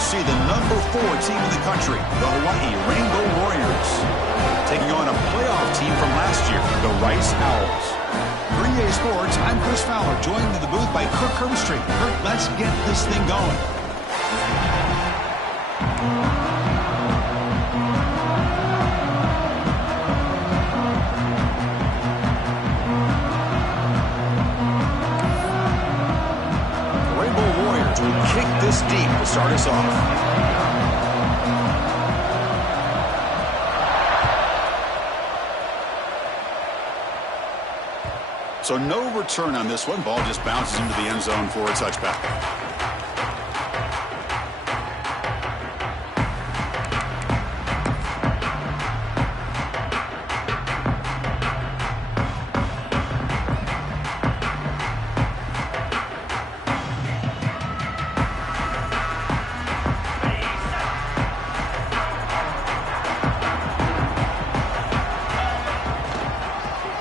we'll see the #4 team in the country, the Hawaii Rainbow Warriors, taking on a playoff team from last year, the Rice Owls. For EA Sports, I'm Chris Fowler, joined in the booth by Kirk Herbstreit. Kirk, let's get this thing going. Kick this deep to start us off. So no return on this one. Ball just bounces into the end zone for a touchback.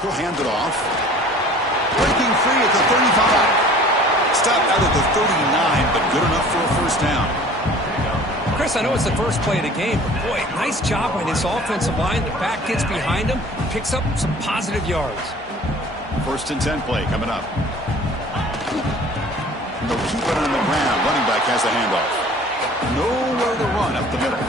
He'll hand it off. Breaking free at the 35. Stopped out at the 39, but good enough for a first down. Chris, I know it's the first play of the game, but boy, nice job by this offensive line. The back gets behind him, picks up some positive yards. 1st and 10 play coming up. They'll keep it on the ground. Running back has the handoff. Nowhere to run up the middle.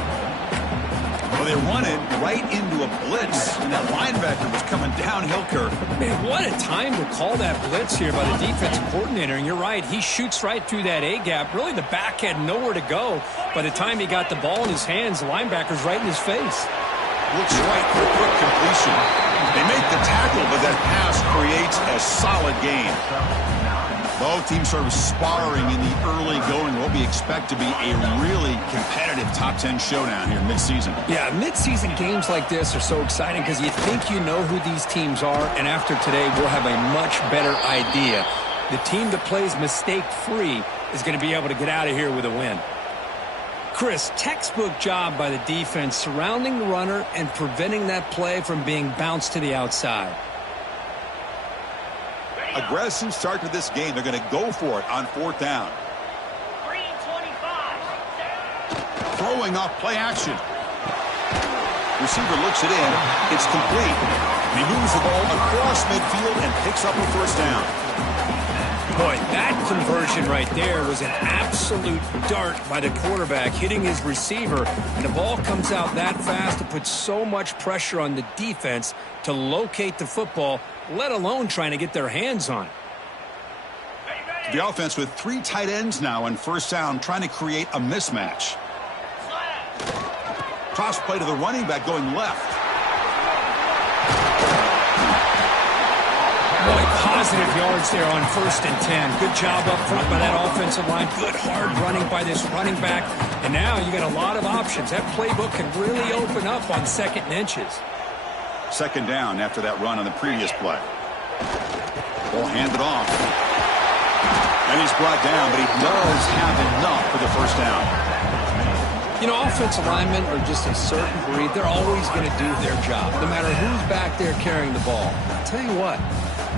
Well, they run it right into a blitz, and that linebacker was coming downhill, Kirk. Man, what a time to call that blitz here by the defensive coordinator. And you're right, he shoots right through that A-gap. Really, the back had nowhere to go. By the time he got the ball in his hands, the linebacker's right in his face. Looks right for a quick completion. They make the tackle, but that pass creates a solid gain. Both teams sort of sparring in the early going. What we expect to be a really competitive top 10 showdown here mid-season. Yeah, mid-season games like this are so exciting because you think you know who these teams are, and after today we'll have a much better idea. The team that plays mistake-free is going to be able to get out of here with a win. Chris, textbook job by the defense surrounding the runner and preventing that play from being bounced to the outside. Aggressive start to this game. They're going to go for it on 4th down. Throwing off play action. Receiver looks it in. It's complete. He moves the ball across midfield and picks up a first down. Boy, that conversion right there was an absolute dart by the quarterback hitting his receiver, and the ball comes out that fast. It puts so much pressure on the defense to locate the football, let alone trying to get their hands on it. The offense with 3 tight ends now on 1st down, trying to create a mismatch. Toss play to the running back going left. Boy, positive yards there on 1st and 10. Good job up front by that offensive line. Good hard running by this running back. And now you got a lot of options. That playbook can really open up on 2nd and inches. 2nd down after that run on the previous play. Ball handed off. And he's brought down, but he does have enough for the first down. You know, offensive linemen are just a certain breed. They're always going to do their job, no matter who's back there carrying the ball. I'll tell you what,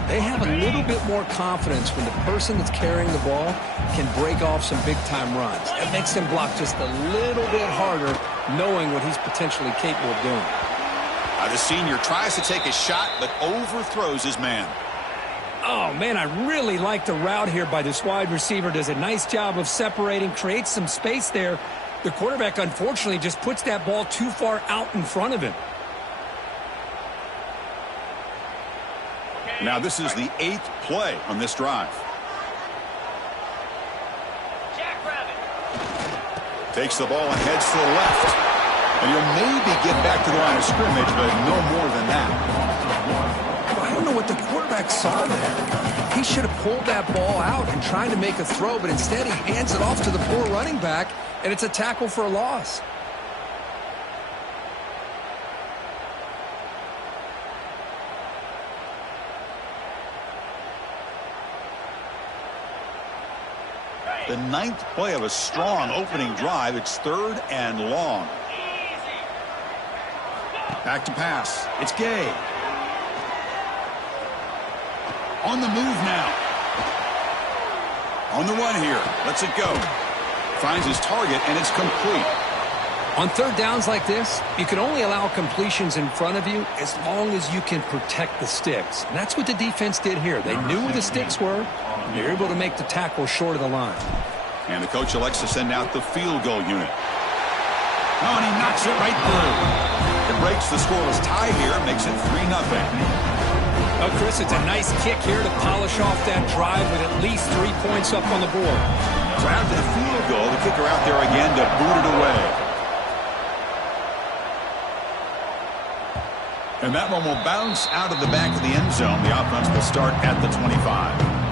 they have a little bit more confidence when the person that's carrying the ball can break off some big-time runs. That makes them block just a little bit harder, knowing what he's potentially capable of doing. The senior tries to take a shot, but overthrows his man. Oh, man, I really like the route here by this wide receiver. Does a nice job of separating, creates some space there. The quarterback, unfortunately, just puts that ball too far out in front of him. Now this is the 8th play on this drive. Takes the ball and heads to the left. And he'll maybe get back to the line of scrimmage, but no more than that. I don't know what the quarterback saw there. He should have pulled that ball out and tried to make a throw, but instead he hands it off to the poor running back, and it's a tackle for a loss. The 9th play of a strong opening drive. It's 3rd and long. Back to pass. It's Gay. On the move now. On the run here. Lets it go. finds his target, and it's complete. On third downs like this, you can only allow completions in front of you as long as you can protect the sticks. And that's what the defense did here. They knew where the sticks were, and they were able to make the tackle short of the line. And the coach elects to send out the field goal unit. Oh, and he knocks it right through. It breaks the scoreless tie here, makes it 3-0. Oh, Chris, it's a nice kick here to polish off that drive with at least 3 points up on the board. So after the field goal, the kicker out there again to boot it away. And that one will bounce out of the back of the end zone. The offense will start at the 25.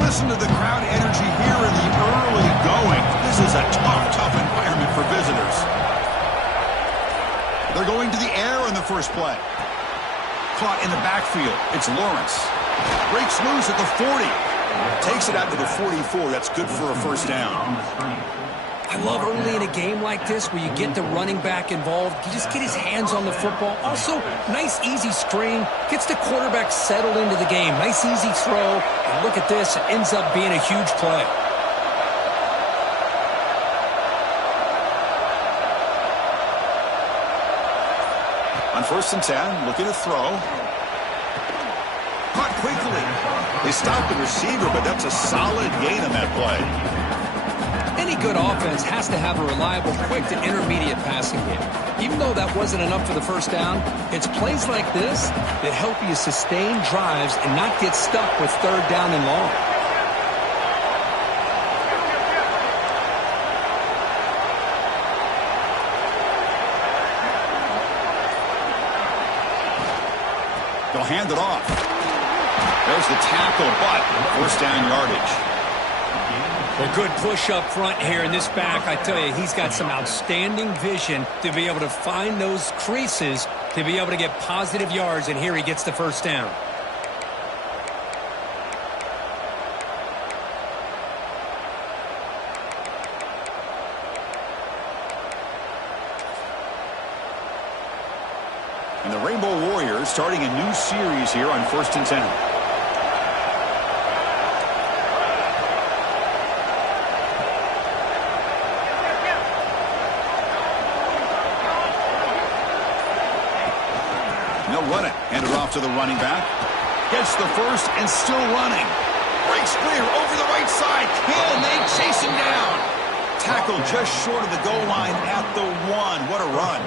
Listen to the crowd energy here in the early going. This is a tough environment for visitors. They're going to the air in the first play. Caught in the backfield. It's Lawrence. Breaks loose at the 40. Takes it out to the 44. That's good for a first down. I love early in a game like this where you get the running back involved. You just get his hands on the football. Also, nice easy screen. Gets the quarterback settled into the game. Nice easy throw. And look at this. It ends up being a huge play. On 1st and 10, looking to throw. Caught quickly. They stopped the receiver, but that's a solid gain on that play. Any good offense has to have a reliable, quick to intermediate passing game. Even though that wasn't enough for the first down, it's plays like this that help you sustain drives and not get stuck with third down and long. They'll hand it off. There's the tackle, but first down yardage. Well, good push up front here in this back. I tell you, he's got some outstanding vision to be able to find those creases to be able to get positive yards, and here he gets the first down. And the Rainbow Warriors starting a new series here on 1st and 10. They'll run it. Hand it off to the running back. Gets the first and still running. Breaks clear over the right side. Can they chase him down? Tackle just short of the goal line at the 1. What a run.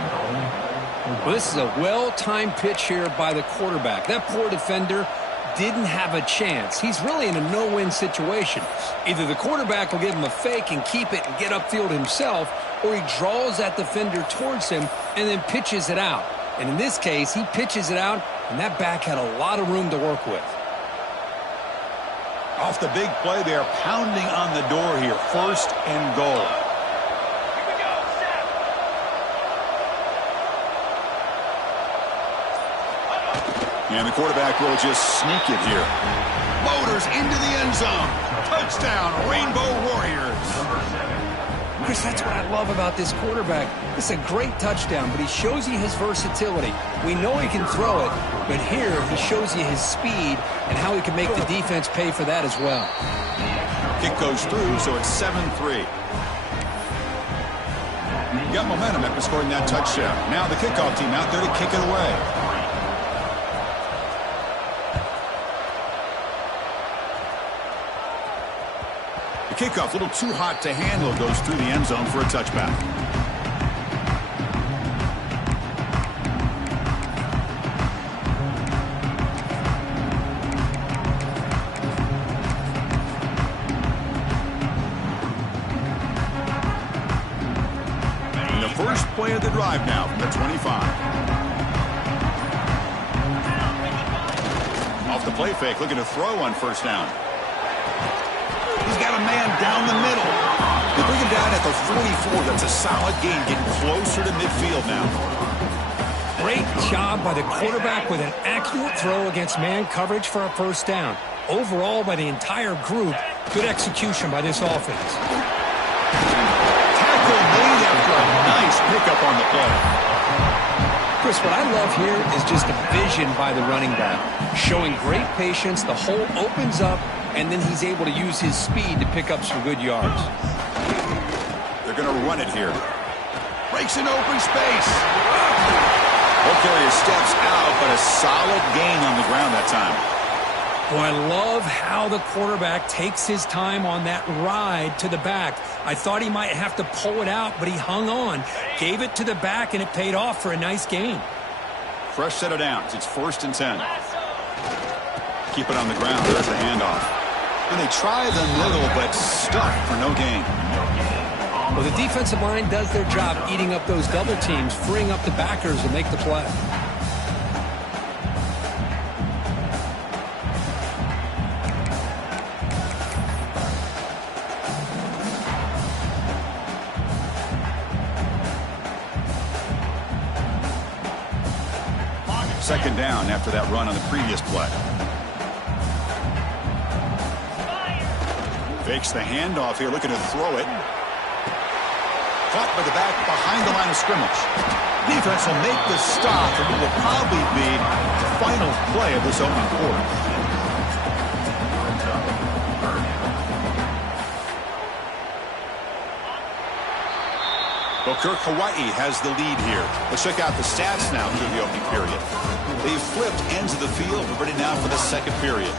Well, this is a well-timed pitch here by the quarterback. That poor defender didn't have a chance. He's really in a no-win situation. Either the quarterback will give him a fake and keep it and get upfield himself, or he draws that defender towards him and then pitches it out. And in this case, he pitches it out, and that back had a lot of room to work with. Off the big play, they are pounding on the door here. 1st and goal. And the quarterback will just sneak it here. Motors into the end zone. Touchdown, Rainbow Warriors. Chris, that's what I love about this quarterback. It's a great touchdown, but he shows you his versatility. We know he can throw it, but here he shows you his speed and how he can make the defense pay for that as well. Kick goes through, so it's 7-3. Got momentum after scoring that touchdown. Now the kickoff team out there to kick it away. Kickoff, a little too hot to handle, goes through the end zone for a touchback. And the first play of the drive now from the 25. Off the play fake, looking to throw on 1st down. He's got a man down the middle. They bring him down at the 44. That's a solid gain, getting closer to midfield now. Great job by the quarterback with an accurate throw against man coverage for a first down. Overall, by the entire group, good execution by this offense. Tackle made after a nice pickup on the play. Chris, what I love here is just the vision by the running back. Showing great patience, the hole opens up, and then he's able to use his speed to pick up some good yards. They're going to run it here. Breaks an open space. Ball carrier steps out, but a solid gain on the ground that time. Boy, I love how the quarterback takes his time on that ride to the back. I thought he might have to pull it out, but he hung on. Gave it to the back, and it paid off for a nice gain. Fresh set of downs. It's 1st and 10. Keep it on the ground. There's the handoff. And they try the middle, but stuck for no gain. Well, the defensive line does their job eating up those double teams, freeing up the backers to make the play. Second down after that run on the previous play. Fakes the handoff here, looking to throw it. Caught by the back behind the line of scrimmage. Defense will make the stop, and it will probably be the final play of this opening quarter. Well, Kirk, Hawaii has the lead here. Let's check out the stats now through the opening period. They've flipped ends of the field. We're ready now for the second period.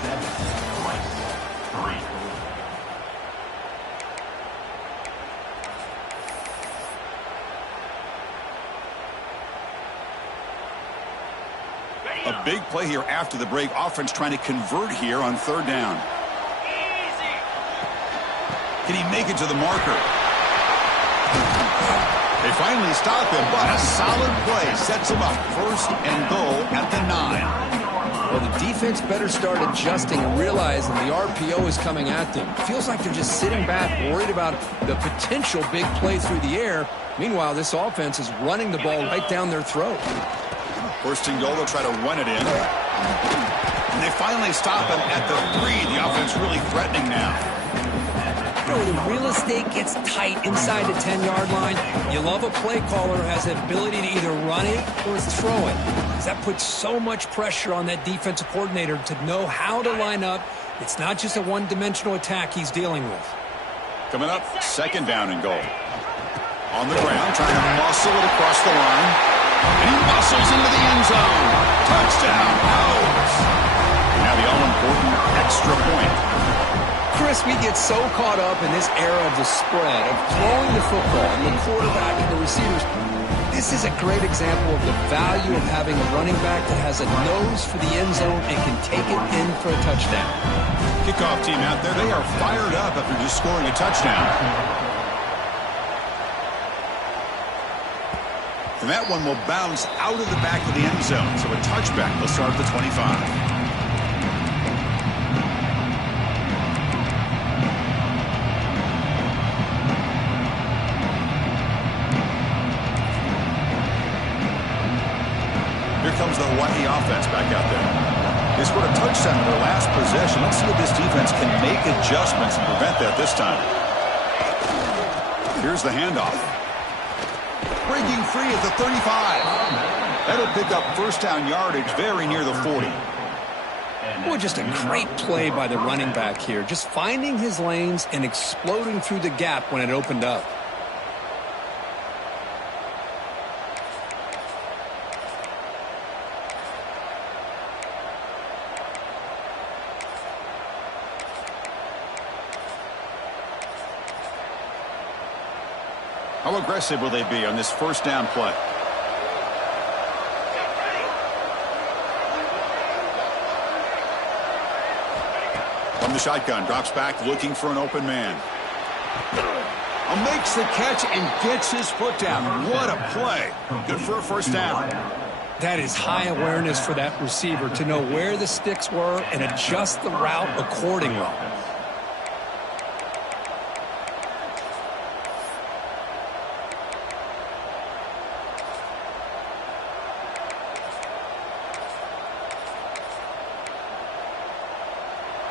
A big play here after the break. Offense trying to convert here on 3rd down. Can he make it to the marker? They finally stop him, but a solid play sets him up. 1st and goal at the 9. Well, the defense better start adjusting and realizing the RPO is coming at them. Feels like they're just sitting back, worried about the potential big play through the air. Meanwhile, this offense is running the ball right down their throat. 1st and goal, they'll try to run it in. And they finally stop him at the 3. The offense really threatening now. The real estate gets tight inside the 10-yard line. You love a play caller who has the ability to either run it or throw it, because that puts so much pressure on that defensive coordinator to know how to line up. It's not just a one-dimensional attack he's dealing with. Coming up, 2nd down and goal. On the ground, trying to muscle it across the line. And he muscles into the end zone. Touchdown, Owls. Now the all-important extra point. Chris, we get so caught up in this era of the spread, of throwing the football and the quarterback and the receivers. This is a great example of the value of having a running back that has a nose for the end zone and can take it in for a touchdown. Kickoff team out there, they are fired up after just scoring a touchdown. And that one will bounce out of the back of the end zone. So a touchback will start at the 25. Here comes the Hawaii offense back out there. They scored a touchdown in their last possession. Let's see if this defense can make adjustments and prevent that this time. Here's the handoff. Breaking free at the 35. That'll pick up 1st down yardage very near the 40. Boy, just a great play by the running back here. Just finding his lanes and exploding through the gap when it opened up. How aggressive will they be on this 1st down play? From the shotgun, drops back, looking for an open man. Makes the catch and gets his foot down. What a play. Good for a 1st down. That is high awareness for that receiver to know where the sticks were and adjust the route accordingly.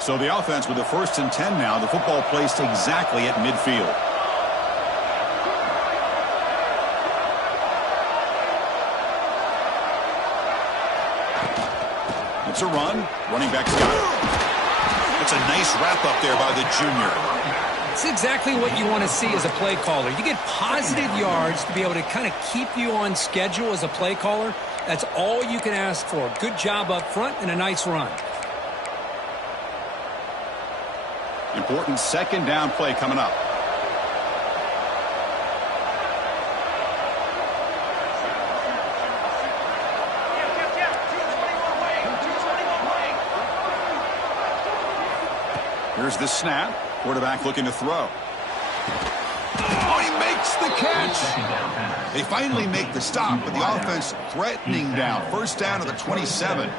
So the offense with the 1st and 10 now. The football placed exactly at midfield. It's a run. Running back's got it. It's a nice wrap up there by the junior. It's exactly what you want to see as a play caller. You get positive yards to be able to kind of keep you on schedule as a play caller. That's all you can ask for. Good job up front and a nice run. Important 2nd down play coming up. Here's the snap. Quarterback looking to throw. Oh, he makes the catch. They finally make the stop, but the offense threatening down. 1st down to the 27.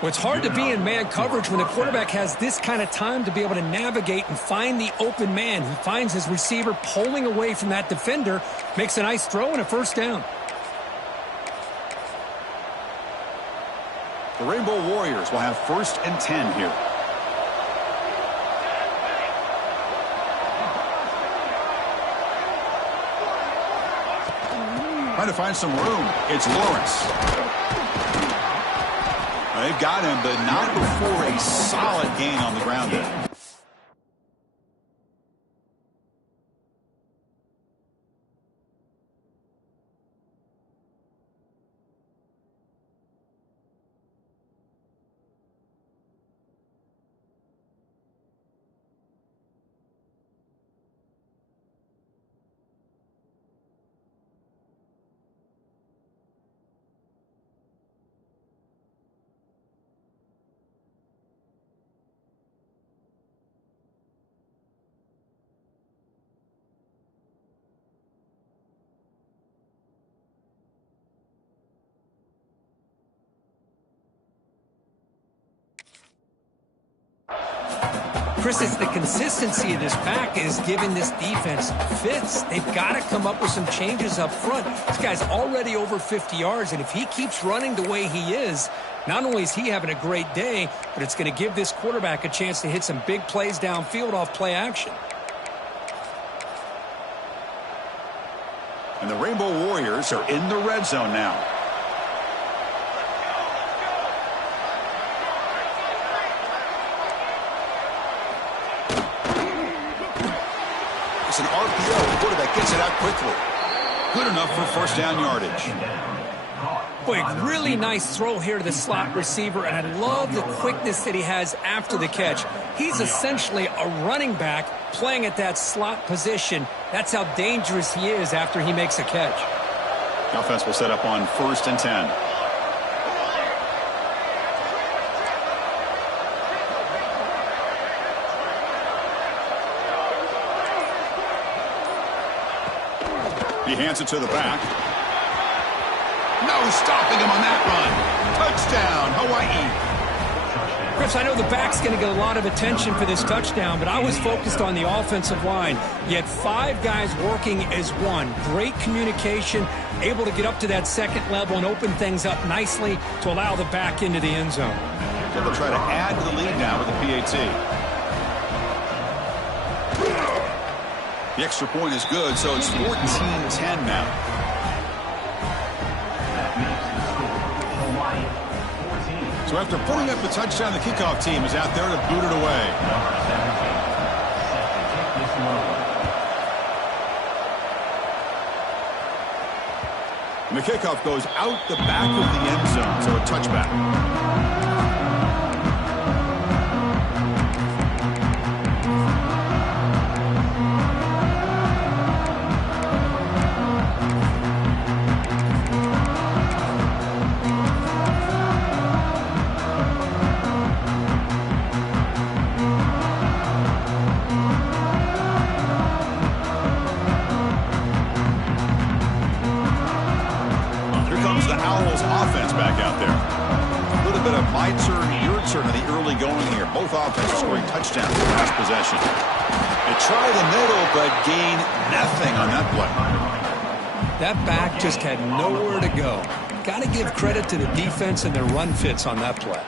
Well, it's hard to be in man coverage when the quarterback has this kind of time to be able to navigate and find the open man. He finds his receiver pulling away from that defender, makes a nice throw and a 1st down. The Rainbow Warriors will have 1st and 10 here. Trying to find some room. It's Lawrence. They've got him, but not before a solid gain on the ground there. Chris, it's the consistency of this pack is giving this defense fits. They've got to come up with some changes up front. This guy's already over 50 yards, and if he keeps running the way he is, not only is he having a great day, but it's going to give this quarterback a chance to hit some big plays downfield off play action. And the Rainbow Warriors are in the red zone now. It's an RPO. The quarterback gets it out quickly. Good enough for 1st down yardage. Boy, really nice throw here to the slot receiver, and I love the quickness that he has after the catch. He's essentially a running back playing at that slot position. That's how dangerous he is after he makes a catch. The offense will set up on 1st and 10. He hands it to the back. No stopping him on that run. Touchdown, Hawaii. Chris, I know the back's going to get a lot of attention for this touchdown, but I was focused on the offensive line. You had 5 guys working as one. Great communication, able to get up to that 2nd level and open things up nicely to allow the back into the end zone. So they'll try to add to the lead now with the PAT. The extra point is good, so it's 14-10 now. So after putting up the touchdown, the kickoff team is out there to boot it away. And the kickoff goes out the back of the end zone, so a touchback. My turn, your turn in the early going here. Both offenses scoring touchdowns in the last possession. They try the middle, but gain nothing on that play. That back just had nowhere to go. Got to give credit to the defense and their run fits on that play.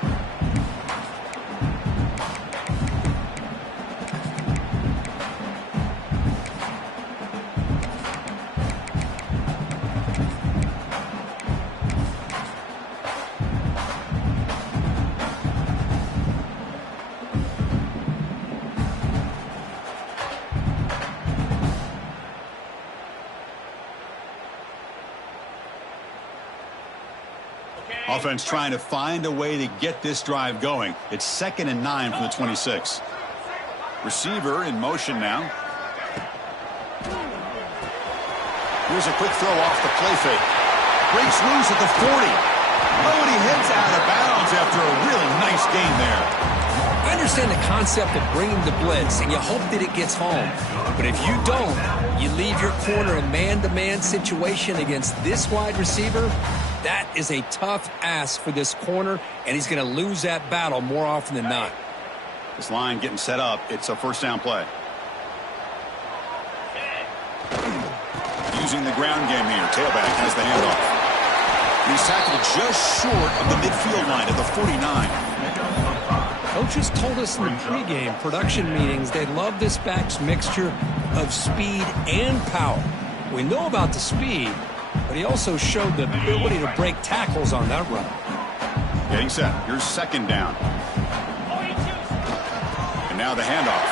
Offense trying to find a way to get this drive going. It's 2nd and 9 from the 26. Receiver in motion now. Here's a quick throw off the play fake. Breaks loose at the 40. Oh, and he heads out of bounds after a really nice gain there. I understand the concept of bringing the blitz, and you hope that it gets home. But if you don't, you leave your corner in man-to-man situation against this wide receiver. That is a tough ask for this corner, and he's going to lose that battle more often than not. This line getting set up. It's a first down play. Using the ground game here. Tailback has the handoff. He's tackled just short of the midfield line at the 49. Coaches told us in the pregame production meetings they love this back's mixture of speed and power. We know about the speed, but he also showed the ability to break tackles on that run. Getting set. Here's 2nd down. And now the handoff.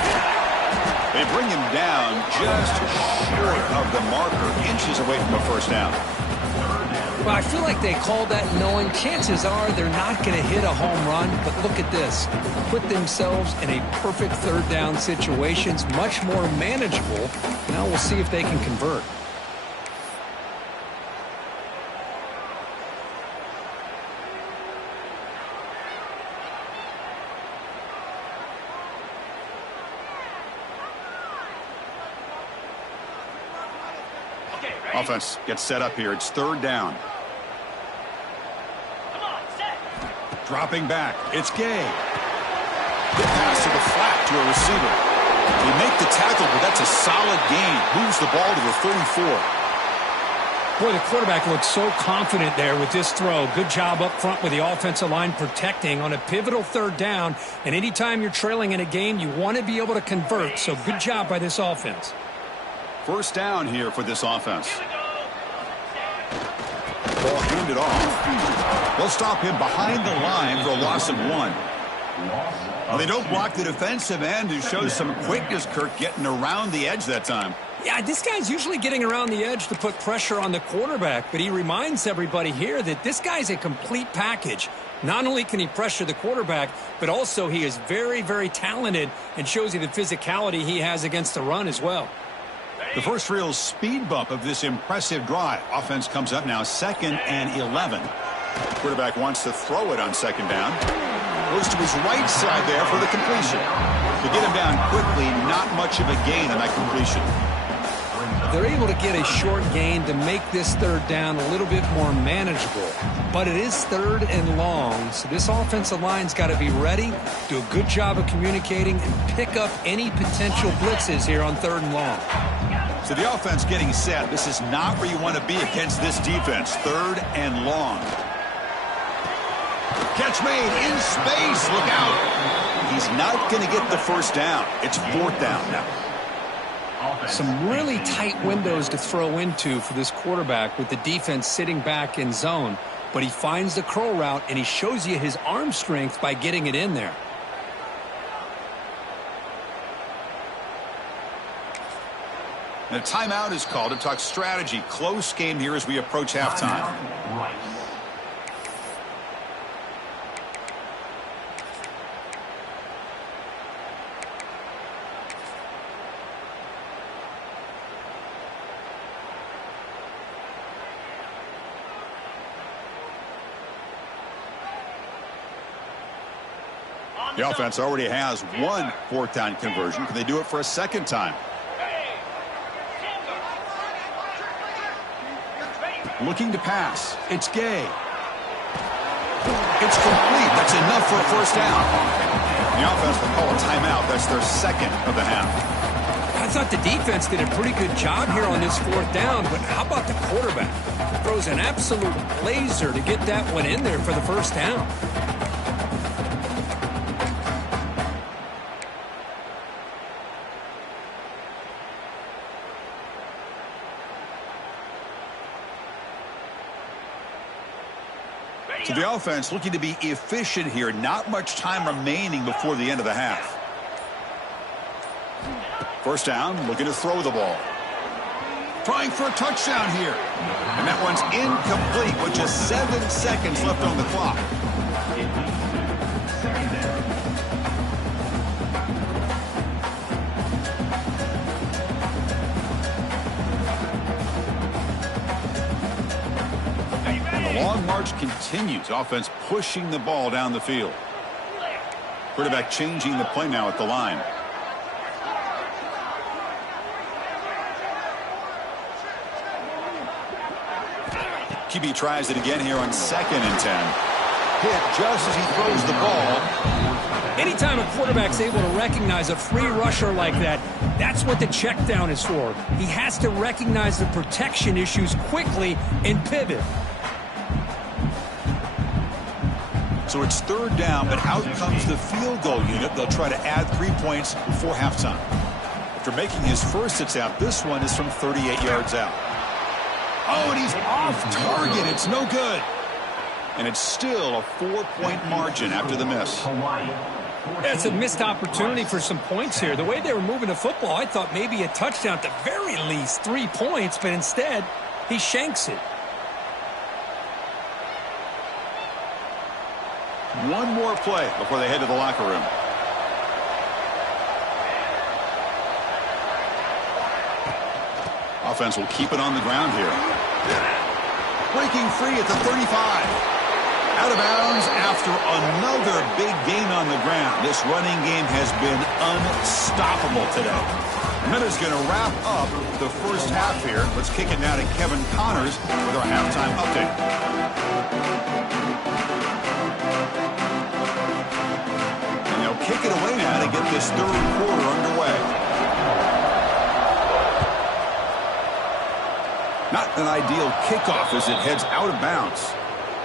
They bring him down just short of the marker, inches away from a first down. Well, I feel like they called that knowing chances are they're not going to hit a home run, but look at this. Put themselves in a perfect 3rd down situations, much more manageable. Now we'll see if they can convert. Offense gets set up here. It's 3rd down. Dropping back. It's Gay. Good pass to the flat to a receiver. They make the tackle, but that's a solid gain. Moves the ball to the 34. Boy, the quarterback looks so confident there with this throw. Good job up front with the offensive line protecting on a pivotal 3rd down. And anytime you're trailing in a game, you want to be able to convert. So good job by this offense. First down here for this offense. Ball handed off. They'll stop him behind the line for a loss of 1. Well, they don't block the defensive end, who shows some quickness, Kirk, getting around the edge that time. Yeah, this guy's usually getting around the edge to put pressure on the quarterback, but he reminds everybody here that this guy's a complete package. Not only can he pressure the quarterback, but also he is very, very talented and shows you the physicality he has against the run as well. The first real speed bump of this impressive drive. Offense comes up now 2nd and 11. Quarterback wants to throw it on 2nd down. Goes to his right side there for the completion. To get him down quickly, not much of a gain on that completion. They're able to get a short gain to make this 3rd down a little bit more manageable. But it is 3rd and long, so this offensive line's got to be ready, do a good job of communicating, and pick up any potential blitzes here on 3rd and long. So the offense getting set. This is not where you want to be against this defense. 3rd and long. Catch made in space. Look out. He's not going to get the first down. It's 4th down now. Some really tight windows to throw into for this quarterback with the defense sitting back in zone. But he finds the curl route, and he shows you his arm strength by getting it in there. And a timeout is called to talk strategy. Close game here as we approach halftime. The offense already has 1 4th down conversion. Can they do it for a 2nd time? Looking to pass. It's Gay. It's complete. That's enough for a first down. The offense will call a timeout. That's their 2nd of the half. I thought the defense did a pretty good job here on this 4th down, but how about the quarterback? Throws an absolute laser to get that one in there for the first down. So the offense looking to be efficient here. Not much time remaining before the end of the half. First down, looking to throw the ball. trying for a touchdown here. And that one's incomplete with just 7 seconds left on the clock. The long march continues. Offense pushing the ball down the field. Quarterback changing the play now at the line. QB tries it again here on 2nd and 10. Hit just as he throws the ball. Anytime a quarterback's able to recognize a free rusher like that, that's what the check down is for. He has to recognize the protection issues quickly and pivot. So it's 3rd down, but out comes the field goal unit. They'll try to add 3 points before halftime. After making his first attempt, this one is from 38 yards out. Oh, and he's off target. It's no good. And it's still a 4-point margin after the miss. That's a missed opportunity for some points here. The way they were moving the football, I thought maybe a touchdown, at the very least 3 points, but instead he shanks it. One more play before they head to the locker room. Offense will keep it on the ground here. Breaking free at the 35. Out of bounds after another big gain on the ground. This running game has been unstoppable today. And that is going to wrap up the first half here. Let's kick it now to Kevin Connors with our halftime update. And they'll kick it away now to get this 3rd quarter underway. Not an ideal kickoff as it heads out of bounds.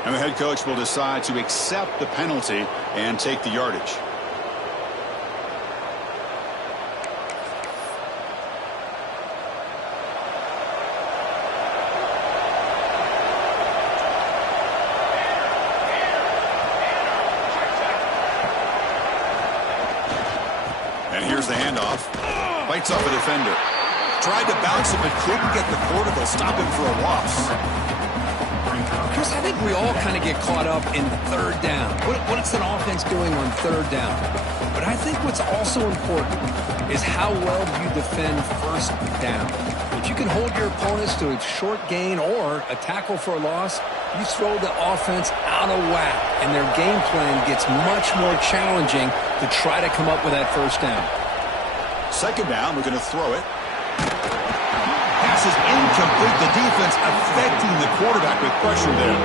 And the head coach will decide to accept the penalty and take the yardage. And here's the handoff. Fights off a defender. Tried to bounce it, but couldn't get the quarter. They'll stop him for a loss. Chris, I think we all kind of get caught up in 3rd down. What's an offense doing on 3rd down? But I think what's also important is how well you defend 1st down. If you can hold your opponents to a short gain or a tackle for a loss, you throw the offense out of whack, and their game plan gets much more challenging to try to come up with that 1st down. 2nd down, we're going to throw it. Pass is incomplete. The defense affecting the quarterback with pressure there.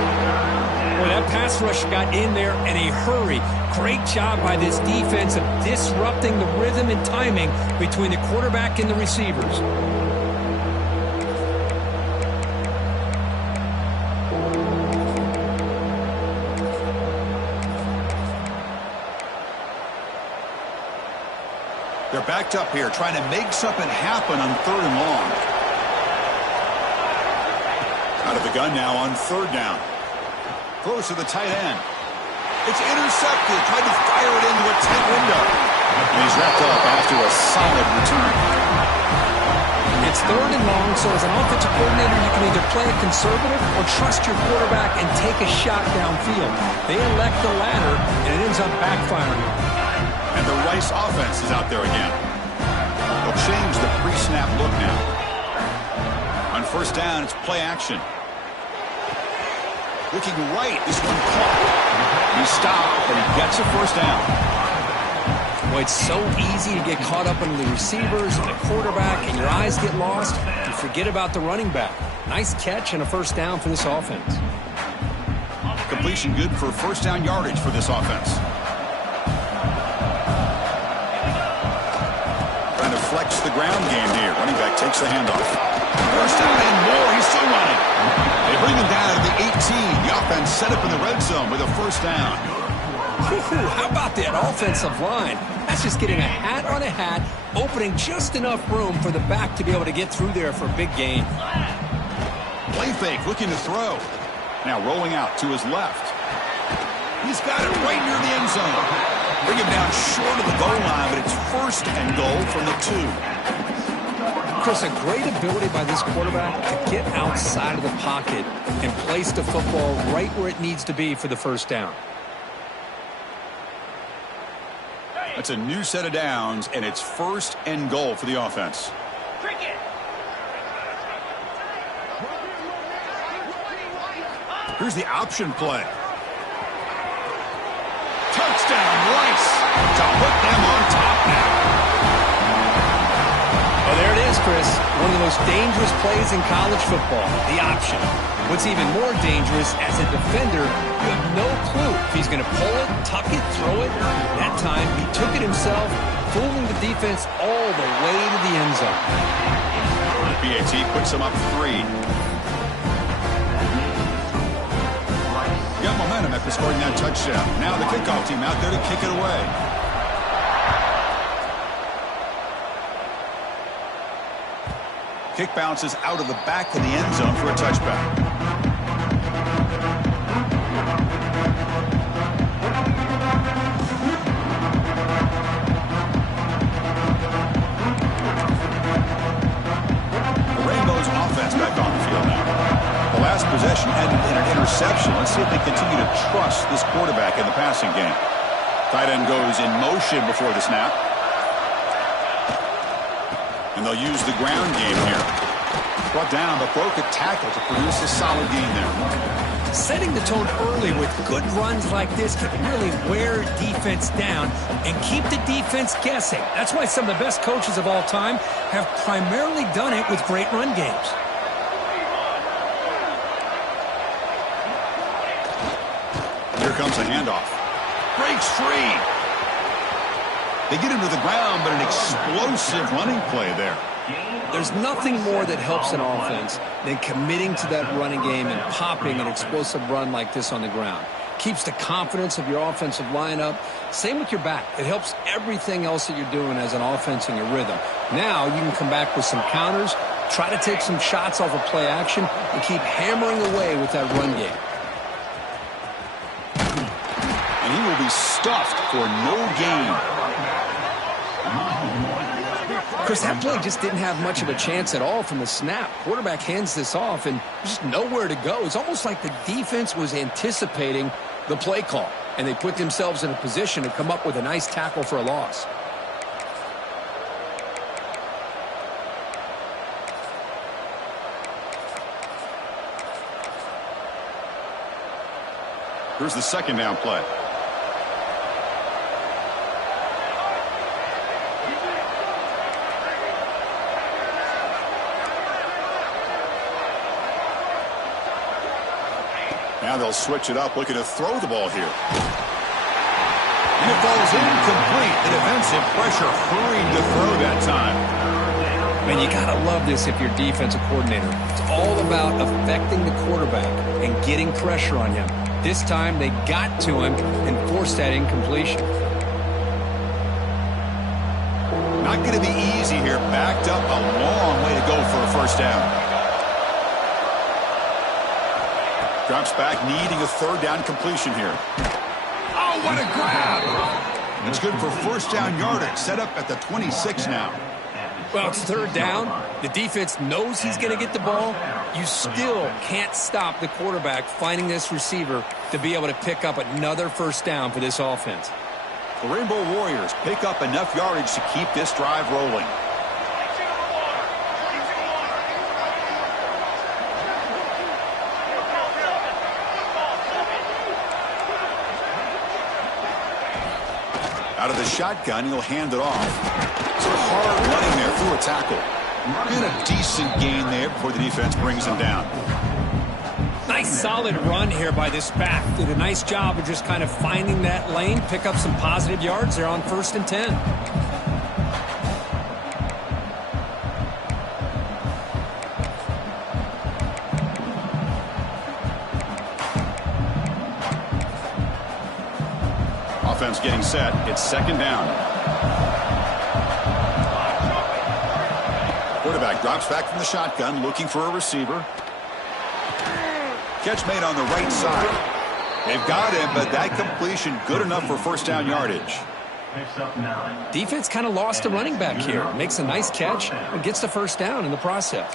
Boy, that pass rush got in there in a hurry. Great job by this defense of disrupting the rhythm and timing between the quarterback and the receivers. They're backed up here, trying to make something happen on 3rd and long. Out of the gun now on 3rd down. Throws to the tight end. It's intercepted. Tried to fire it into a tight window. And he's wrapped up after a solid return. It's 3rd and long, so as an offensive coordinator, you can either play it conservative or trust your quarterback and take a shot downfield. They elect the latter, and it ends up backfiring. And the Rice offense is out there again. They'll change the pre-snap look now. On 1st down, it's play action. Looking right, this one caught. He stopped, and he gets a 1st down. Boy, it's so easy to get caught up in the receivers and the quarterback, and your eyes get lost. You forget about the running back. Nice catch and a 1st down for this offense. Completion good for 1st down yardage for this offense. Trying to flex the ground game here. Running back takes the handoff. 1st down and more. He's still running. They bring him down to the 18. The offense set up in the red zone with a 1st down. How about that offensive line? That's just getting a hat on a hat, opening just enough room for the back to be able to get through there for a big gain. Play fake, looking to throw. Now rolling out to his left. He's got it right near the end zone. Bring him down short of the goal line, but it's 1st and goal from the 2. Chris, a great ability by this quarterback to get outside of the pocket and place the football right where it needs to be for the first down. That's a new set of downs, and it's 1st and goal for the offense. Here's the option play. Touchdown, Rice, to put them on top now. Oh, there it is, Chris. One of the most dangerous plays in college football, the option. What's even more dangerous, as a defender, you have no clue if he's going to pull it, tuck it, throw it. That time, he took it himself, fooling the defense all the way to the end zone. BAT puts them up 3. Got momentum after scoring that touchdown. Now the kickoff team out there to kick it away. Kick bounces out of the back of the end zone for a touchback. The Rainbows offense back on the field now. The last possession ended in an interception. Let's see if they continue to trust this quarterback in the passing game. Tight end goes in motion before the snap. And they'll use the ground game here. Brought down, but broke a tackle to produce a solid gain there. Setting the tone early with good runs like this can really wear defense down and keep the defense guessing. That's why some of the best coaches of all time have primarily done it with great run games. Here comes a handoff. Breaks free. They get him to the ground, but an explosive running play there. There's nothing more that helps an offense than committing to that running game and popping an explosive run like this on the ground. Keeps the confidence of your offensive lineup. Same with your back. It helps everything else that you're doing as an offense in your rhythm. Now you can come back with some counters, try to take some shots off of play action, and keep hammering away with that run game. And he will be stuffed for no gain. Chris, that play just didn't have much of a chance at all from the snap. Quarterback hands this off, and just nowhere to go. It's almost like the defense was anticipating the play call, and they put themselves in a position to come up with a nice tackle for a loss. Here's the 2nd down play. Now they'll switch it up, looking to throw the ball here. And it falls incomplete. The defensive pressure hurried to throw that time. Man, you gotta love this if you're defensive coordinator. It's all about affecting the quarterback and getting pressure on him. This time they got to him and forced that incompletion. Not going to be easy here. Backed up a long way to go for a first down. Drops back, needing a 3rd down completion here. Oh, what a grab! That's good for first down yardage. Set up at the 26 now. Well, it's 3rd down. The defense knows he's going to get the ball. You still can't stop the quarterback finding this receiver to be able to pick up another first down for this offense. The Rainbow Warriors pick up enough yardage to keep this drive rolling. Out of the shotgun, he'll hand it off. Some hard running there through a tackle. And a decent gain there before the defense brings him down. Nice solid run here by this back. Did a nice job of just kind of finding that lane, pick up some positive yards there on 1st and 10. Offense getting set. It's 2nd down. Quarterback drops back from the shotgun, looking for a receiver. Catch made on the right side. They've got him, but that completion good enough for first down yardage. Defense kind of lost a running back here. Makes a nice catch and gets the first down in the process.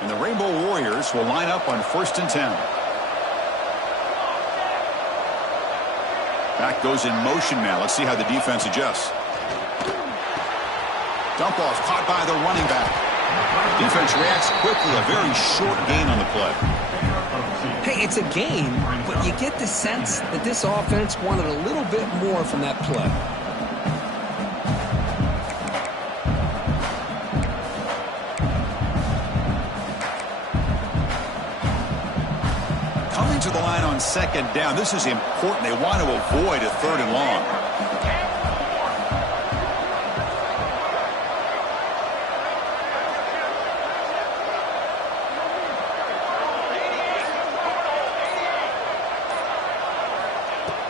And the Rainbow Warriors will line up on 1st and 10. Back goes in motion now. Let's see how the defense adjusts. Dump off caught by the running back. Defense reacts quickly. A very short gain on the play. Hey, it's a gain, but you get the sense that this offense wanted a little bit more from that play. Coming to the line on 2nd down. This is important. They want to avoid a 3rd and long.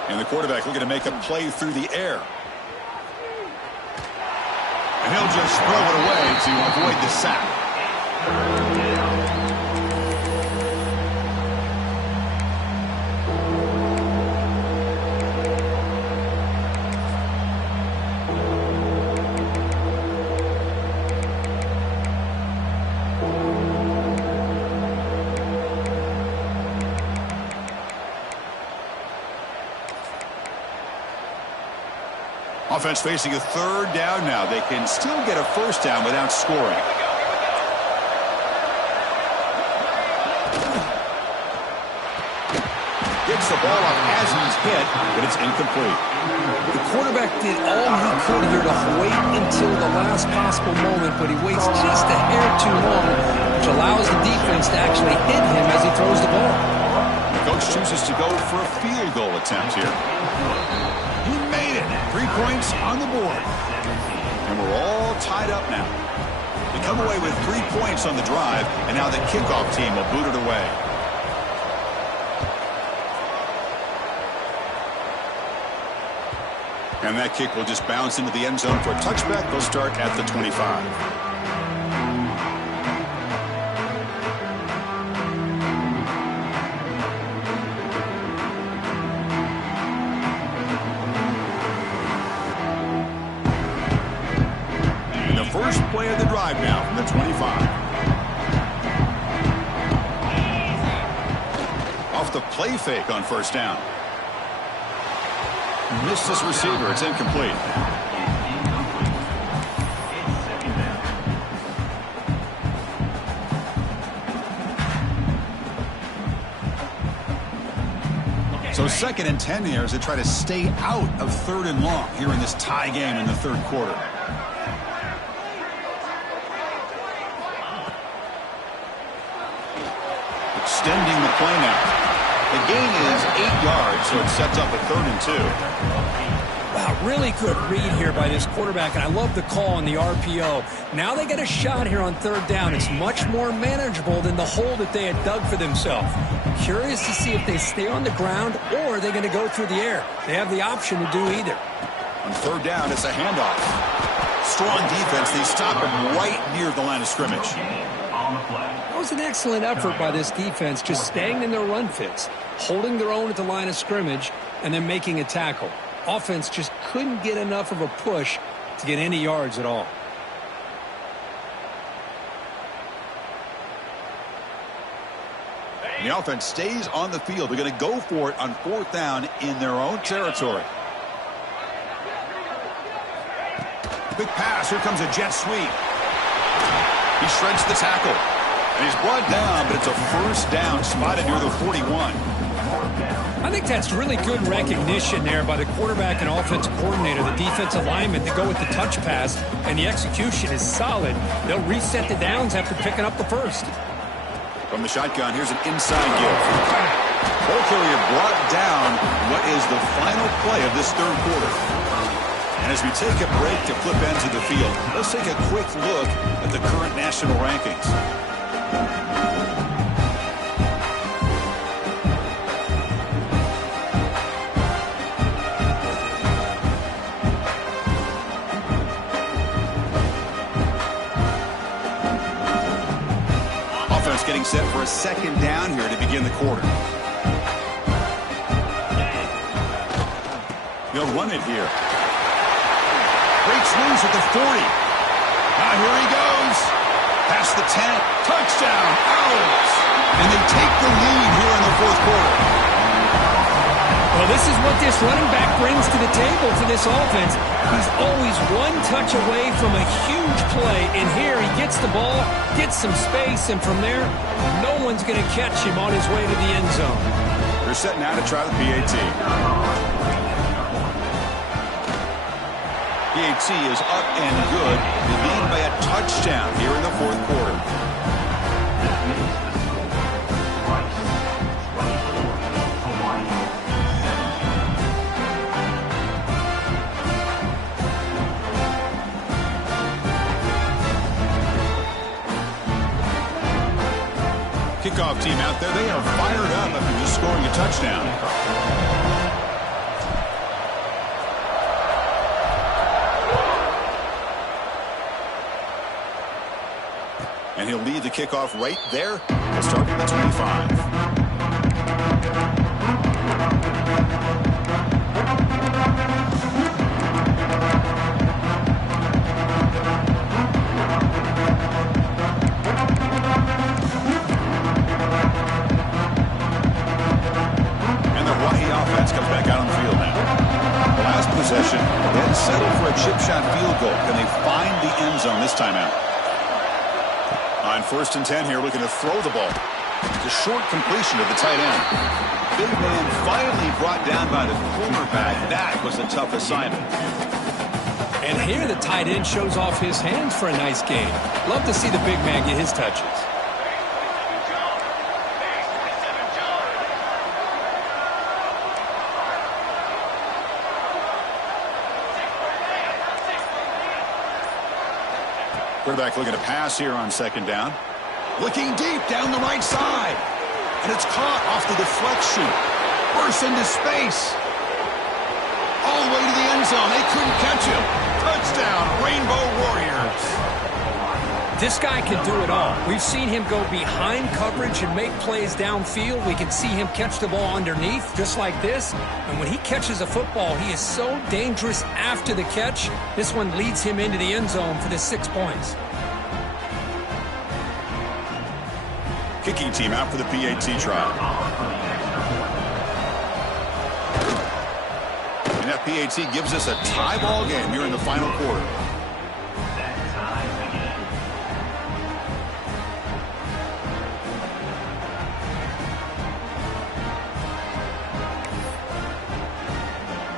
And the quarterback looking to make a play through the air. And he'll just throw it away to avoid the sack. Offense facing a 3rd down now. They can still get a 1st down without scoring. Gets the ball up as he's hit, but it's incomplete. The quarterback did all he could here to wait until the last possible moment, but he waits just a hair too long, which allows the defense to actually hit him as he throws the ball. The coach chooses to go for a field goal attempt here. He made it. 3 points on the board. And we're all tied up now. They come away with 3 points on the drive, and now the kickoff team will boot it away. And that kick will just bounce into the end zone for a touchback. They'll start at the 25. First play of the drive now from the 25. Off the play fake on 1st down. Missed his receiver. It's incomplete. So 2nd and 10 here as they try to stay out of 3rd and long here in this tie game in the 3rd quarter. Extending the play now. The gain is 8 yards, so it sets up a 3rd and 2. Wow, really good read here by this quarterback, and I love the call on the RPO. Now they get a shot here on 3rd down. It's much more manageable than the hole that they had dug for themselves. Curious to see if they stay on the ground or are they going to go through the air. They have the option to do either. On 3rd down, it's a handoff. Strong defense. They stop him right near the line of scrimmage. That was an excellent effort by this defense, just staying in their run fits, holding their own at the line of scrimmage, and then making a tackle. Offense just couldn't get enough of a push to get any yards at all. The offense stays on the field. They're going to go for it on 4th down in their own territory. Big pass. Here comes a jet sweep. He shreds the tackle. And he's brought down, but it's a 1st down spotted near the 41. I think that's really good recognition there by the quarterback and offensive coordinator, the defensive lineman, to go with the touch pass, and the execution is solid. They'll reset the downs after picking up the 1st. From the shotgun, here's an inside give. Ball carrier brought down what is the final play of this 3rd quarter. And as we take a break to flip ends of the field, let's take a quick look at the current national rankings. Offense getting set for a 2nd down here to begin the quarter. They'll run it here. Breaks loose at the 40. Now here he goes. Past the 10. Touchdown. Owls. And they take the lead here in the fourth quarter. Well, this is what this running back brings to the table for this offense. He's always one touch away from a huge play. And here he gets the ball, gets some space, and from there, no one's going to catch him on his way to the end zone. They're set now to try the PAT. PAT is up and good. They lead by a touchdown here in the fourth quarter. Kickoff team out there, they are fired up after just scoring a touchdown. And he'll lead the kickoff right there. We'll start at the 25. Comes back out on the field now. The last possession, then settle for a chip shot field goal. Can they find the end zone this time out? On 1st and 10 here, looking to throw the ball. It's a short completion to the tight end. Big man finally brought down by the cornerback. That was a tough assignment. And here the tight end shows off his hands for a nice game. Love to see the big man get his touches. Quarterback looking to pass here on 2nd down. Looking deep down the right side. And it's caught off the deflection. Bursts into space. All the way to the end zone. They couldn't catch him. Touchdown, Rainbow Warriors. This guy can do it all. We've seen him go behind coverage and make plays downfield. We can see him catch the ball underneath, just like this. And when he catches a football, he is so dangerous after the catch. This one leads him into the end zone for the 6 points. Kicking team out for the PAT trial. And that PAT gives us a tie ball game here in the final quarter.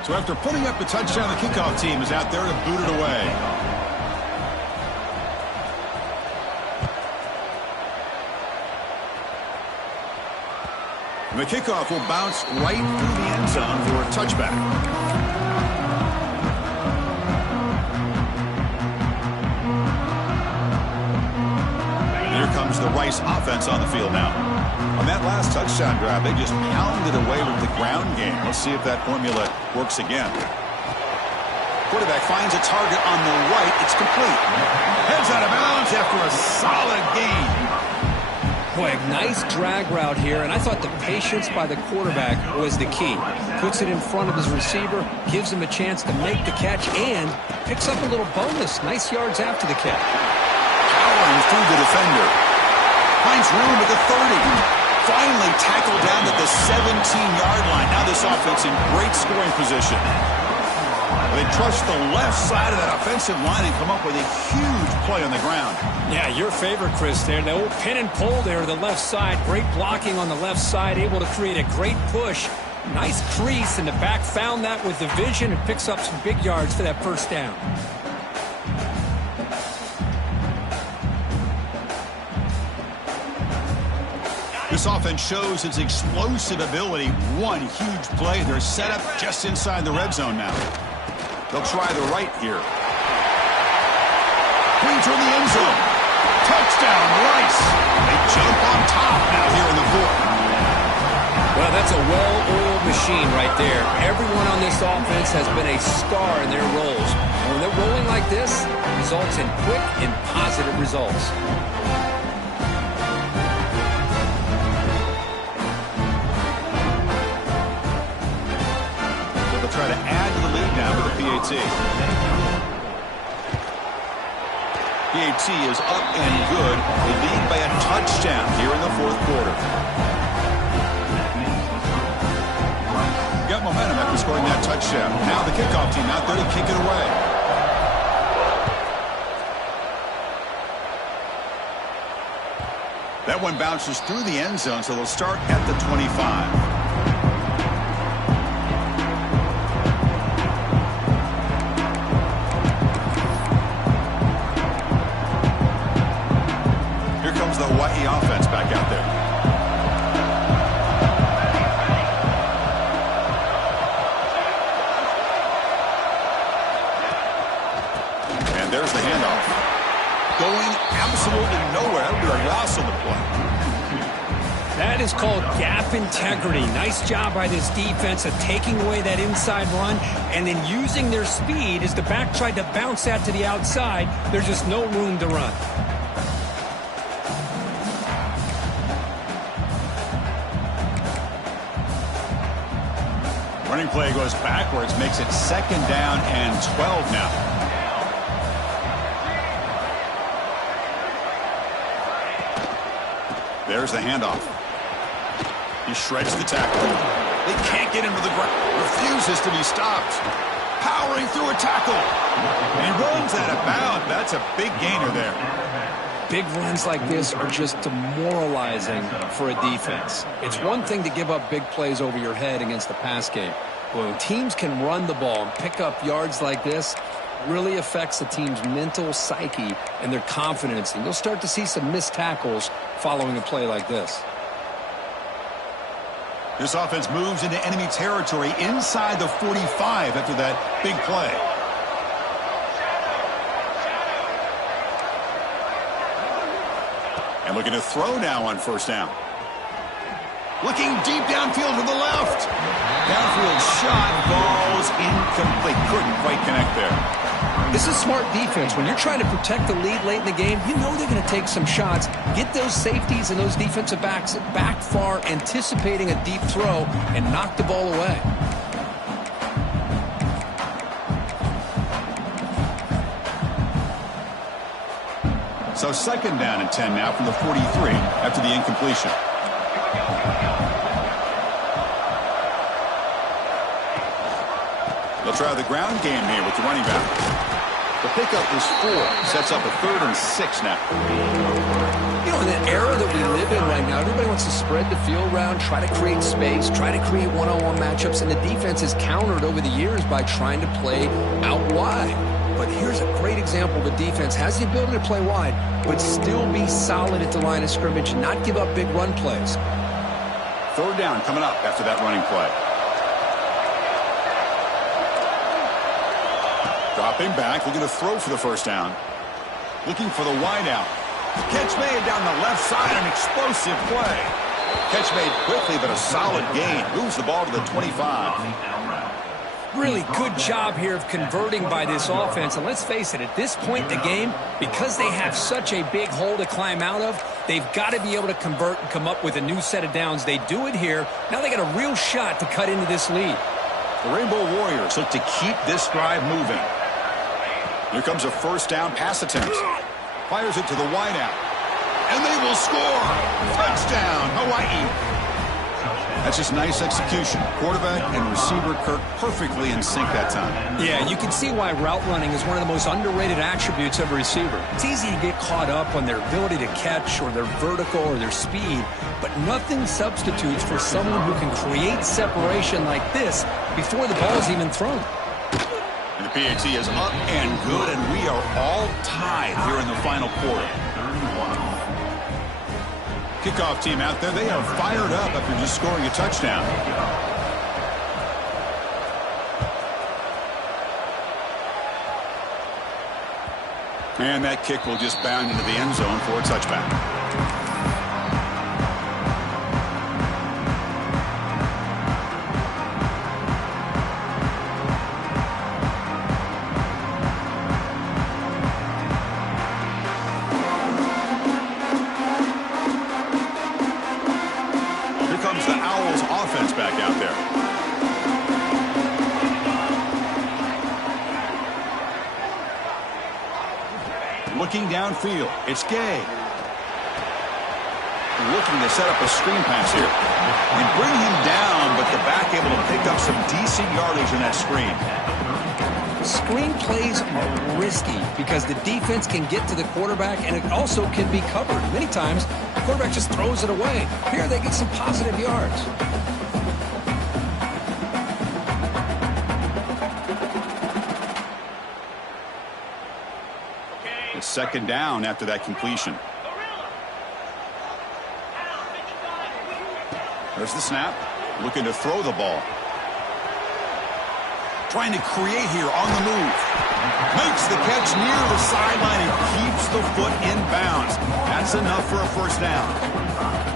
So after putting up the touchdown, the kickoff team is out there to boot it away. And the kickoff will bounce right through the end zone for a touchback. Here comes the Rice offense on the field now. On that last touchdown drive, they just pounded away with the ground game. Let's see if that formula works again. Quarterback finds a target on the right. It's complete. Heads out of bounds after a solid gain. Boy, nice drag route here, and I thought the patience by the quarterback was the key. Puts it in front of his receiver, gives him a chance to make the catch, and picks up a little bonus. Nice yards after the catch. Powering through the defender. Finds room at the 30. Finally tackled down at the 17-yard line. Now this offense in great scoring position. They trust the left side of that offensive line and come up with a huge play on the ground. Yeah, your favorite, Chris, there. The old pin and pull there to the left side. Great blocking on the left side, able to create a great push. Nice crease, and the back found that with the vision and picks up some big yards for that first down. This offense shows its explosive ability. One huge play. They're set up just inside the red zone now. They'll try the right here. Brings her in the end zone. Touchdown, Rice. They jump on top now here in the fourth. Well, that's a well-oiled machine right there. Everyone on this offense has been a star in their roles. And when they're rolling like this, it results in quick and positive results. try to add to the lead now with the PAT. PAT is up and good. They lead by a touchdown here in the fourth quarter. Got momentum after scoring that touchdown. Now the kickoff team out there to kick it away. That one bounces through the end zone, so they'll start at the 25. The Hawaii offense back out there. And there's the handoff. Going absolutely nowhere. That would be a loss on the play. That is called gap integrity. Nice job by this defense of taking away that inside run and then using their speed as the back tried to bounce that to the outside. There's just no room to run. Running play goes backwards, makes it 2nd down and 12 now. There's the handoff. He shreds the tackle. They can't get him to the ground. Refuses to be stopped. Powering through a tackle. And runs out of bounds. That's a big gainer there. Big runs like this are just demoralizing for a defense. It's one thing to give up big plays over your head against the pass game. But when teams can run the ball and pick up yards like this, really affects the team's mental psyche and their confidence. And you'll start to see some missed tackles following a play like this. This offense moves into enemy territory inside the 45 after that big play. And looking to throw now on 1st down. Looking deep downfield to the left. Downfield shot falls incomplete. Couldn't quite connect there. This is smart defense. When you're trying to protect the lead late in the game, you know they're going to take some shots. Get those safeties and those defensive backs back far, anticipating a deep throw, and knock the ball away. So 2nd down and 10 now from the 43 after the incompletion. They'll try the ground game here with the running back. The pickup is 4. Sets up a 3rd and 6 now. You know, in the era that we live in right now, everybody wants to spread the field around, try to create space, try to create one-on-one matchups, and the defense is countered over the years by trying to play out wide. But here's a great example of a defense has the ability to play wide, but still be solid at the line of scrimmage and not give up big run plays. 3rd down coming up after that running play. Dropping back, looking to throw for the 1st down. Looking for the wide out. Catch made down the left side, an explosive play. Catch made quickly, but a solid gain. Moves the ball to the 25. Really good job here of converting by this offense. And let's face it, at this point in the game, because they have such a big hole to climb out of, they've got to be able to convert and come up with a new set of downs. They do it here. Now they got a real shot to cut into this lead. The Rainbow Warriors look to keep this drive moving. Here comes a 1st down pass attempt. Fires it to the wideout. And they will score. Touchdown, Hawaii. That's just nice execution. Quarterback and receiver Kirk perfectly in sync that time. Yeah, you can see why route running is one of the most underrated attributes of a receiver. It's easy to get caught up on their ability to catch or their vertical or their speed, but nothing substitutes for someone who can create separation like this before the ball is even thrown. And the PAT is up and good, and we are all tied here in the final quarter. Kickoff team out there, they are fired up after just scoring a touchdown. And that kick will just bound into the end zone for a touchback. Looking downfield. It's Gay. Looking to set up a screen pass here. And bring him down, but the back able to pick up some decent yardage in that screen. Screen plays are risky because the defense can get to the quarterback, and it also can be covered. Many times, the quarterback just throws it away. Here, they get some positive yards. It's second down after that completion. There's the snap. Looking to throw the ball. Trying to create here on the move. Makes the catch near the sideline and keeps the foot in bounds. That's enough for a first down.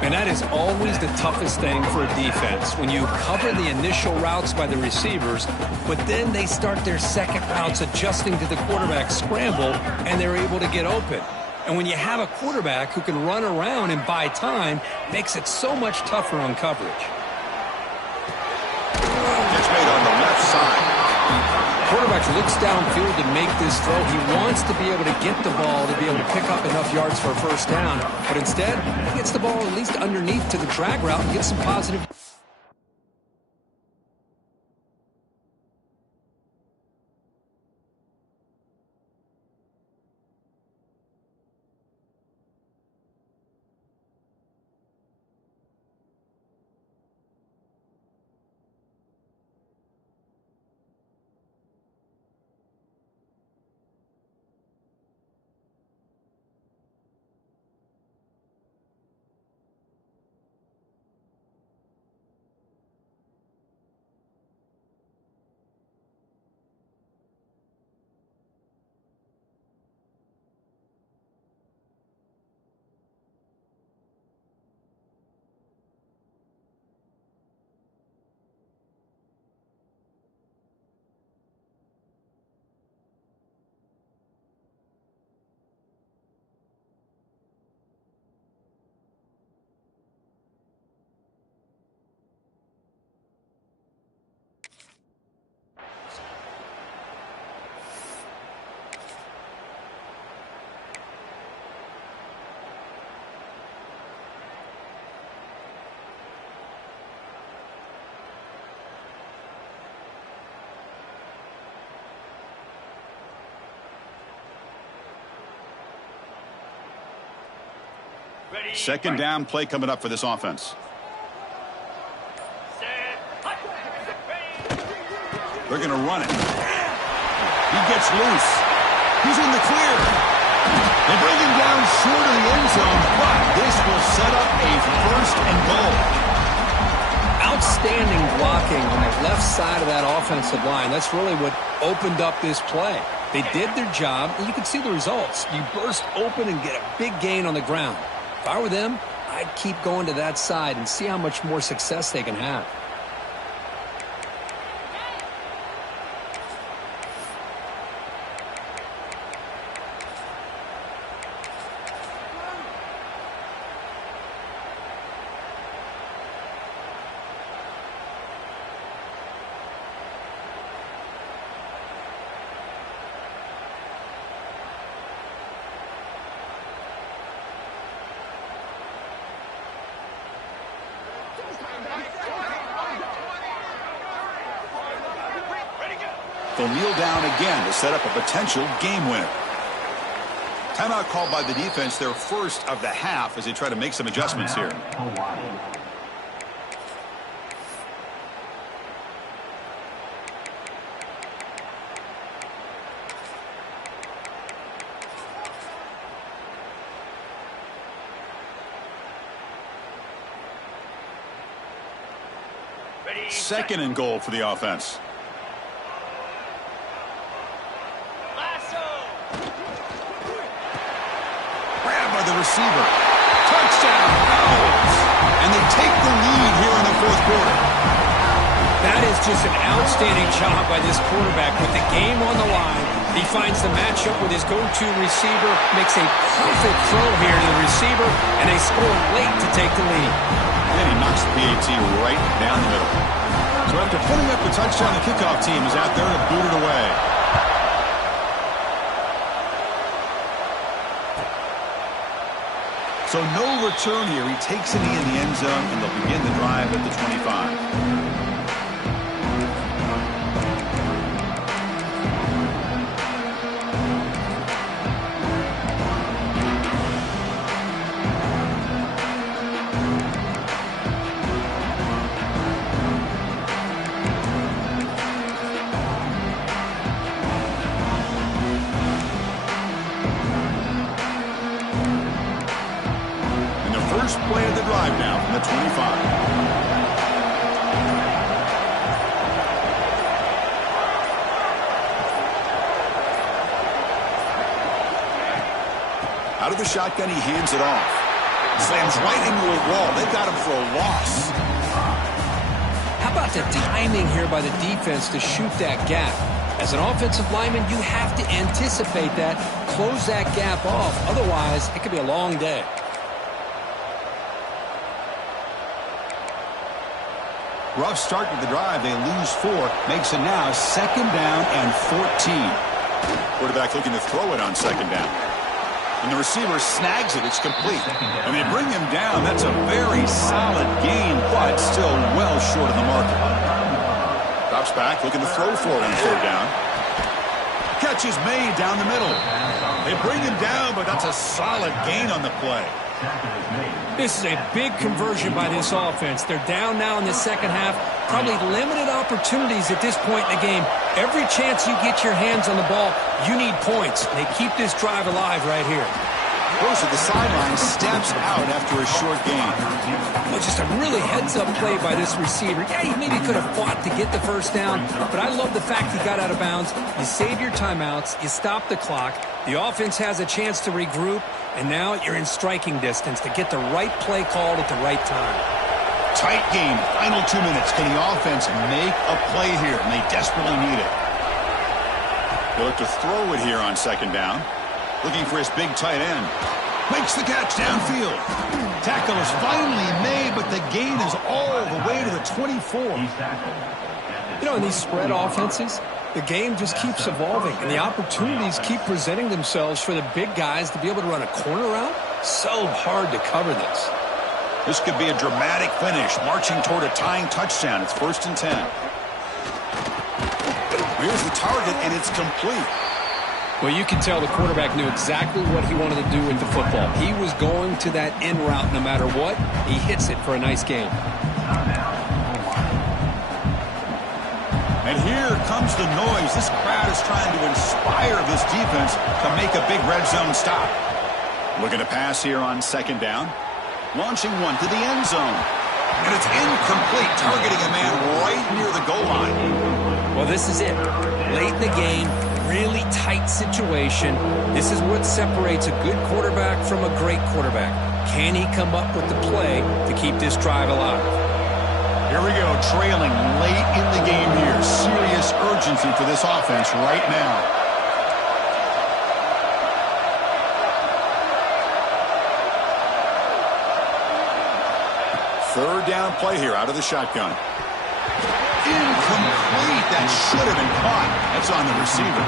And that is always the toughest thing for a defense. When you cover the initial routes by the receivers, but then they start their second routes adjusting to the quarterback scramble, and they're able to get open. And when you have a quarterback who can run around and buy time, makes it so much tougher on coverage. Catch made on the left side. Quarterback looks downfield to make this throw. He wants to be able to get the ball to be able to pick up enough yards for a first down. But instead, he gets the ball at least underneath to the drag route and gets some positive. Second down play coming up for this offense. They're going to run it. He gets loose. He's in the clear. They bring him down short of the end zone, but this will set up a first and goal. Outstanding blocking on the left side of that offensive line. That's really what opened up this play. They did their job, and you can see the results. You burst open and get a big gain on the ground. If I were them, I'd keep going to that side and see how much more success they can have. They'll kneel down again to set up a potential game winner. Timeout called by the defense, their first of the half, as they try to make some adjustments here. Second and goal for the offense. The receiver. Touchdown. And they take the lead here in the fourth quarter. That is just an outstanding job by this quarterback with the game on the line. He finds the matchup with his go-to receiver, makes a perfect throw here to the receiver, and they score late to take the lead. And then he knocks the PAT right down the middle. So after putting up the touchdown, the kickoff team is out there to boot it away. So no return here. He takes a knee in the end zone, and they'll begin the drive at the 25. First play of the drive now from the 25. Out of the shotgun, he hands it off. Slams right into a wall. They've got him for a loss. How about the timing here by the defense to shoot that gap? As an offensive lineman, you have to anticipate that, close that gap off. Otherwise, it could be a long day. Rough start to the drive. They lose 4. Makes it now 2nd down and 14. Quarterback looking to throw it on 2nd down. And the receiver snags it. It's complete. And they bring him down. That's a very solid gain, but still well short of the marker. Drops back, looking to throw for it on 3rd down. Catch is made down the middle. They bring him down, but that's a solid gain on the play. This is a big conversion by this offense. They're down now in the second half. Probably limited opportunities at this point in the game. Every chance you get your hands on the ball, you need points. They keep this drive alive right here. Goes to the sideline, steps out after a short gain. Well, just a really heads-up play by this receiver. Yeah, he maybe could have fought to get the first down, but I love the fact he got out of bounds. You save your timeouts, you stop the clock, the offense has a chance to regroup, and now you're in striking distance to get the right play called at the right time. Tight game, final 2 minutes. Can the offense make a play here? And they desperately need it. They look to throw it here on 2nd down. Looking for his big tight end. Makes the catch downfield. Tackle is finally made, but the gain is all the way to the 24. You know, in these spread offenses, the game just keeps evolving, and the opportunities keep presenting themselves for the big guys to be able to run a corner route. So hard to cover this. This could be a dramatic finish, marching toward a tying touchdown. It's 1st and 10. Here's the target, and it's complete. Well, you can tell the quarterback knew exactly what he wanted to do with the football. He was going to that in route no matter what. He hits it for a nice gain. And here comes the noise. This crowd is trying to inspire this defense to make a big red zone stop. Looking to pass here on 2nd down. Launching one to the end zone. And it's incomplete, targeting a man right near the goal line. Well, this is it. Late in the game, really tight situation. This is what separates a good quarterback from a great quarterback. Can he come up with the play to keep this drive alive? Here we go, trailing late in the game here. Serious urgency for this offense right now. Third down play here out of the shotgun. Incomplete. That should have been caught. That's on the receiver.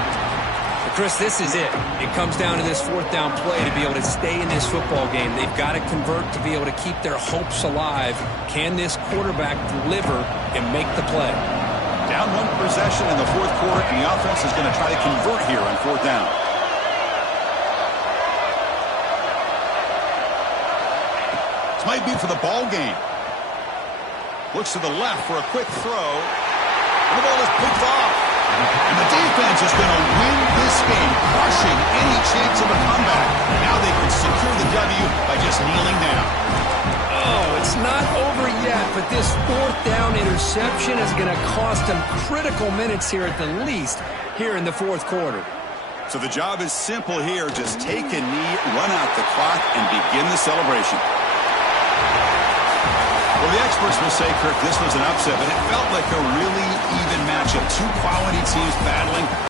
But Chris, this is it. It comes down to this 4th down play to be able to stay in this football game. They've got to convert to be able to keep their hopes alive. Can this quarterback deliver and make the play? Down 1 possession in the 4th quarter, and the offense is going to try to convert here on 4th down. This might be for the ball game. Looks to the left for a quick throw. And the ball is picked off. And the defense is going to win this game, crushing any chance of a comeback. Now they can secure the W by just kneeling down. Oh, it's not over yet, but this 4th down interception is going to cost them critical minutes here at the least here in the 4th quarter. So the job is simple here. Just take a knee, run out the clock, and begin the celebration. Well, the experts will say, Kirk, this was an upset, but it felt like a really even matchup. 2 quality teams battling.